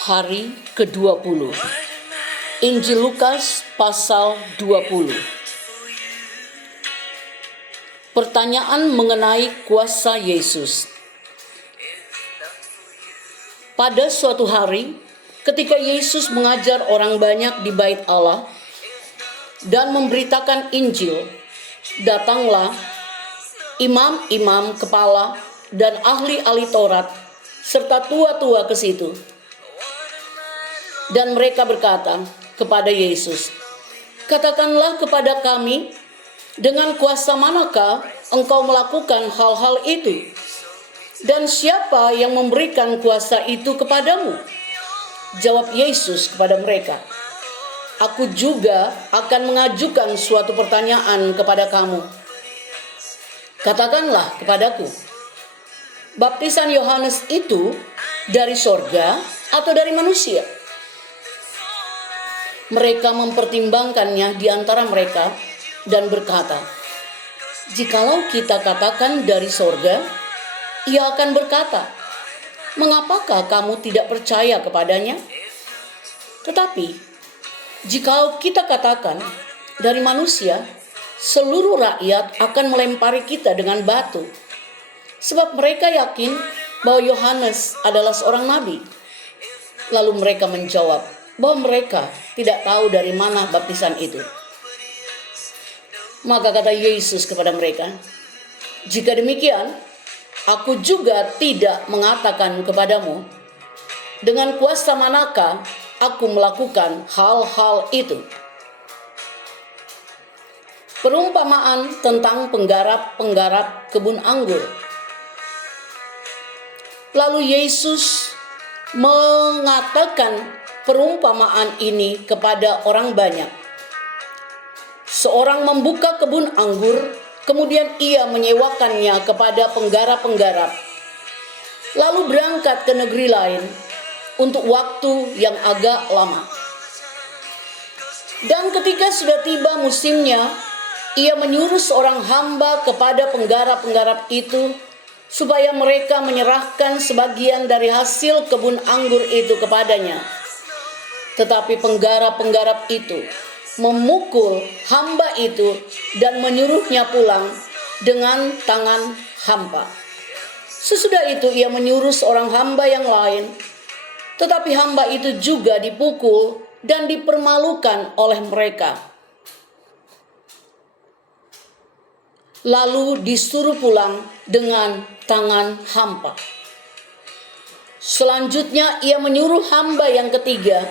Hari ke-20. Injil Lukas pasal 20. Pertanyaan mengenai kuasa Yesus. Pada suatu hari, ketika Yesus mengajar orang banyak di bait Allah dan memberitakan Injil, datanglah imam-imam kepala dan ahli-ahli Taurat serta tua-tua ke situ. Dan mereka berkata kepada Yesus, "Katakanlah kepada kami, dengan kuasa manakah engkau melakukan hal-hal itu? Dan siapa yang memberikan kuasa itu kepadamu?" Jawab Yesus kepada mereka, "Aku juga akan mengajukan suatu pertanyaan kepada kamu. Katakanlah kepadaku, baptisan Yohanes itu dari sorga atau dari manusia?" Mereka mempertimbangkannya di antara mereka dan berkata, "Jikalau kita katakan dari sorga," ia akan berkata, "Mengapakah kamu tidak percaya kepadanya? Tetapi jikalau kita katakan dari manusia, seluruh rakyat akan melempari kita dengan batu, sebab mereka yakin bahwa Yohanes adalah seorang nabi." Lalu mereka menjawab bahwa mereka tidak tahu dari mana baptisan itu. Maka kata Yesus kepada mereka, "Jika demikian, aku juga tidak mengatakan kepadamu, dengan kuasa manakah aku melakukan hal-hal itu." Perumpamaan tentang penggarap-penggarap kebun anggur. Lalu Yesus mengatakan perumpamaan ini kepada orang banyak. Seorang membuka kebun anggur, kemudian ia menyewakannya kepada penggarap-penggarap, lalu berangkat ke negeri lain untuk waktu yang agak lama. Dan ketika sudah tiba musimnya, ia menyuruh seorang hamba kepada penggarap-penggarap itu supaya mereka menyerahkan sebagian dari hasil kebun anggur itu kepadanya. Tetapi penggarap-penggarap itu memukul hamba itu dan menyuruhnya pulang dengan tangan hampa. Sesudah itu ia menyuruh seorang hamba yang lain, tetapi hamba itu juga dipukul dan dipermalukan oleh mereka. Lalu disuruh pulang dengan tangan hampa. Selanjutnya ia menyuruh hamba yang ketiga,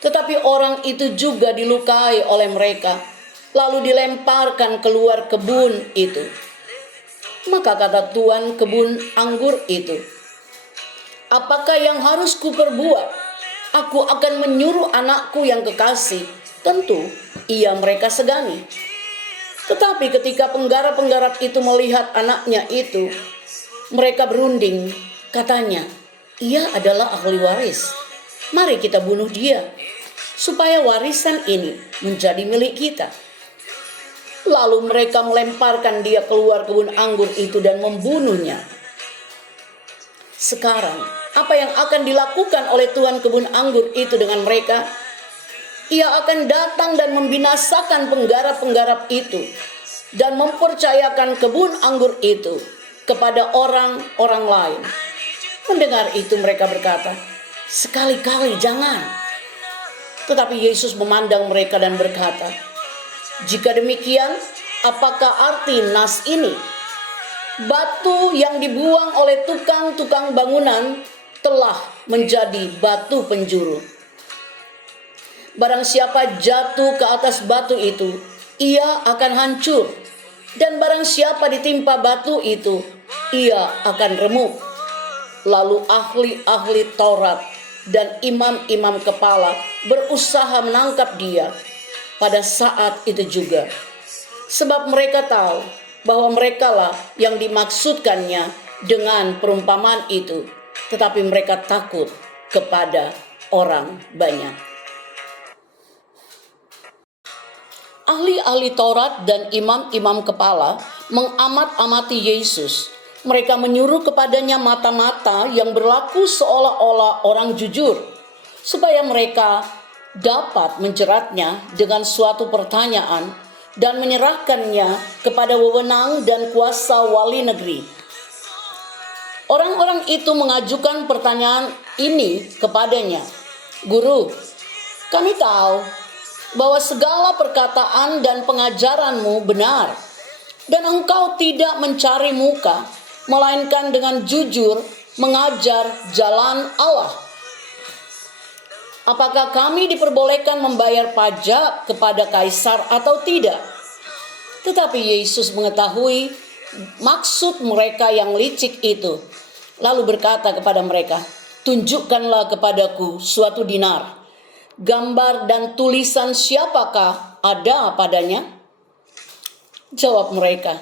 tetapi orang itu juga dilukai oleh mereka, lalu dilemparkan keluar kebun itu. Maka kata tuan kebun anggur itu, "Apakah yang harus kuperbuat? Aku akan menyuruh anakku yang kekasih." Tentu ia mereka segani. Tetapi ketika penggarap-penggarap itu melihat anaknya itu, mereka berunding. Katanya, "Ia adalah ahli waris. Mari kita bunuh dia, supaya warisan ini menjadi milik kita." Lalu mereka melemparkan dia keluar kebun anggur itu dan membunuhnya. Sekarang, apa yang akan dilakukan oleh tuan kebun anggur itu dengan mereka? Ia akan datang dan membinasakan penggarap-penggarap itu dan mempercayakan kebun anggur itu kepada orang-orang lain. Mendengar itu mereka berkata, "Sekali-kali jangan." Tetapi Yesus memandang mereka dan berkata, "Jika demikian, apakah arti nas ini? Batu yang dibuang oleh tukang-tukang bangunan telah menjadi batu penjuru. Barang siapa jatuh ke atas batu itu, ia akan hancur. Dan barang siapa ditimpa batu itu, ia akan remuk." Lalu ahli-ahli Taurat dan imam-imam kepala berusaha menangkap dia pada saat itu juga, sebab mereka tahu bahwa merekalah yang dimaksudkannya dengan perumpamaan itu, tetapi mereka takut kepada orang banyak. Ahli-ahli Taurat dan imam-imam kepala mengamat-amati Yesus. Mereka menyuruh kepadanya mata-mata yang berlaku seolah-olah orang jujur, supaya mereka dapat menjeratnya dengan suatu pertanyaan dan menyerahkannya kepada wewenang dan kuasa wali negeri. Orang-orang itu mengajukan pertanyaan ini kepadanya. Guru, kami tahu bahwa segala perkataan dan pengajaranmu benar, dan engkau tidak mencari muka, melainkan dengan jujur mengajar jalan Allah. Apakah kami diperbolehkan membayar pajak kepada kaisar atau tidak? Tetapi Yesus mengetahui maksud mereka yang licik itu, lalu berkata kepada mereka, tunjukkanlah kepadaku suatu dinar. Gambar dan tulisan siapakah ada padanya? Jawab mereka,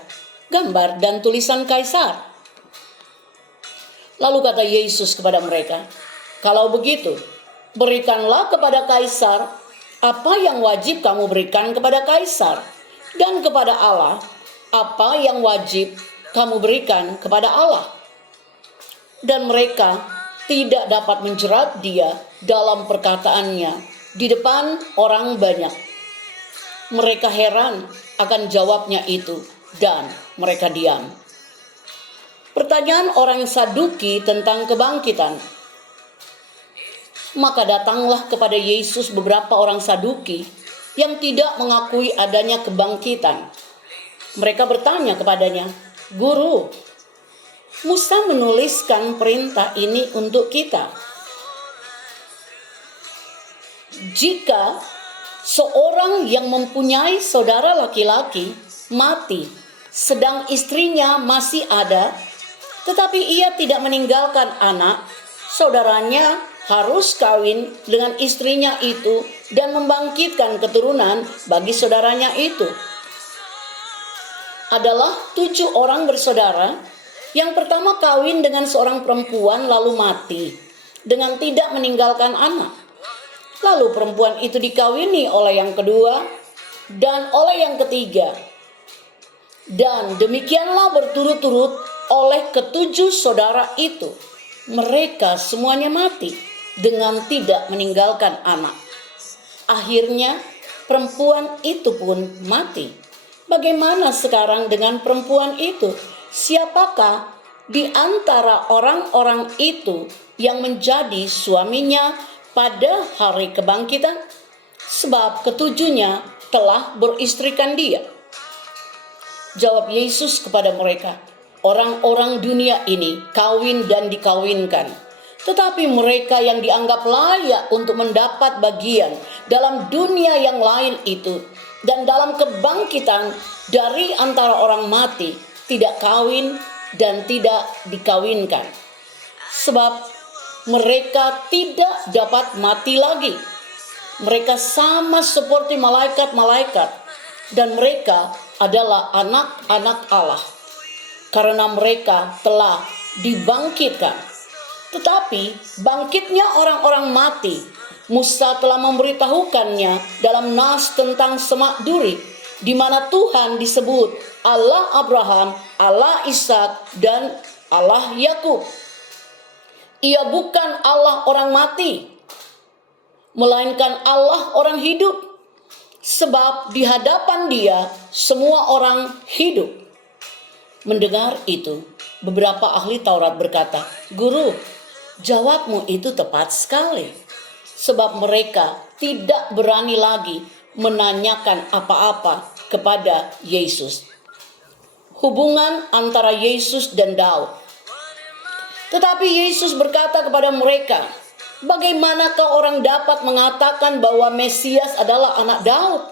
gambar dan tulisan kaisar. Lalu kata Yesus kepada mereka, kalau begitu, berikanlah kepada kaisar apa yang wajib kamu berikan kepada kaisar, dan kepada Allah apa yang wajib kamu berikan kepada Allah. Dan mereka tidak dapat menjerat dia dalam perkataannya di depan orang banyak. Mereka heran akan jawabnya itu dan mereka diam. Pertanyaan orang Saduki tentang kebangkitan. Maka datanglah kepada Yesus beberapa orang Saduki yang tidak mengakui adanya kebangkitan. Mereka bertanya kepadanya, Guru, Musa menuliskan perintah ini untuk kita. Jika seorang yang mempunyai saudara laki-laki mati, sedang istrinya masih ada, tetapi ia tidak meninggalkan anak, saudaranya harus kawin dengan istrinya itu dan membangkitkan keturunan bagi saudaranya itu. Adalah 7 orang bersaudara. Yang pertama kawin dengan seorang perempuan lalu mati dengan tidak meninggalkan anak. Lalu perempuan itu dikawini oleh yang kedua dan oleh yang ketiga. Dan demikianlah berturut-turut oleh ke-7 saudara itu. Mereka semuanya mati dengan tidak meninggalkan anak. Akhirnya perempuan itu pun mati. Bagaimana sekarang dengan perempuan itu? Siapakah di antara orang-orang itu yang menjadi suaminya pada hari kebangkitan? Sebab ketujuhnya telah beristrikan dia. Jawab Yesus kepada mereka, orang-orang dunia ini kawin dan dikawinkan. Tetapi mereka yang dianggap layak untuk mendapat bagian dalam dunia yang lain itu dan dalam kebangkitan dari antara orang mati tidak kawin dan tidak dikawinkan. Sebab mereka tidak dapat mati lagi. Mereka sama seperti malaikat-malaikat dan mereka adalah anak-anak Allah. Karena mereka telah dibangkitkan. Tetapi bangkitnya orang-orang mati, Musa telah memberitahukannya dalam nas tentang Semak Duri, di mana Tuhan disebut Allah Abraham, Allah Ishak, dan Allah Yakub. Ia bukan Allah orang mati, melainkan Allah orang hidup. Sebab di hadapan Dia semua orang hidup. Mendengar itu, beberapa ahli Taurat berkata, Guru, jawabmu itu tepat sekali. Sebab mereka tidak berani lagi menanyakan apa-apa kepada Yesus. Hubungan antara Yesus dan Daud. Tetapi Yesus berkata kepada mereka, bagaimanakah orang dapat mengatakan bahwa Mesias adalah anak Daud?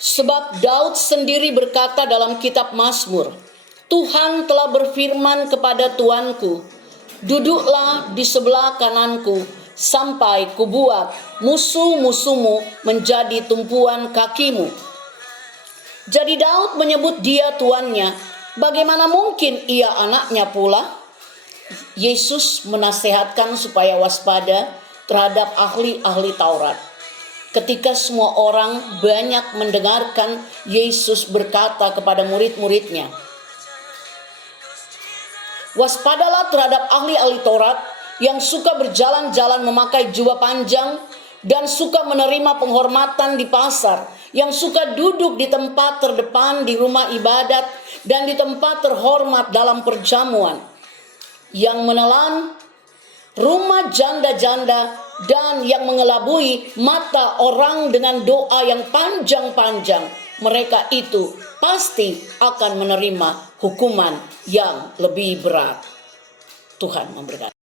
Sebab Daud sendiri berkata dalam kitab Mazmur, Tuhan telah berfirman kepada Tuanku, duduklah di sebelah kananku, sampai kubuat musuh-musuhmu menjadi tumpuan kakimu. Jadi Daud menyebut dia tuannya. Bagaimana mungkin ia anaknya pula? Yesus menasehatkan supaya waspada terhadap ahli-ahli Taurat. Ketika semua orang banyak mendengarkan Yesus berkata kepada murid-muridnya, waspadalah terhadap ahli-ahli Taurat yang suka berjalan-jalan memakai jubah panjang dan suka menerima penghormatan di pasar, yang suka duduk di tempat terdepan di rumah ibadat dan di tempat terhormat dalam perjamuan, yang menelan rumah janda-janda dan yang mengelabui mata orang dengan doa yang panjang-panjang, mereka itu pasti akan menerima hukuman yang lebih berat. Tuhan memberkati.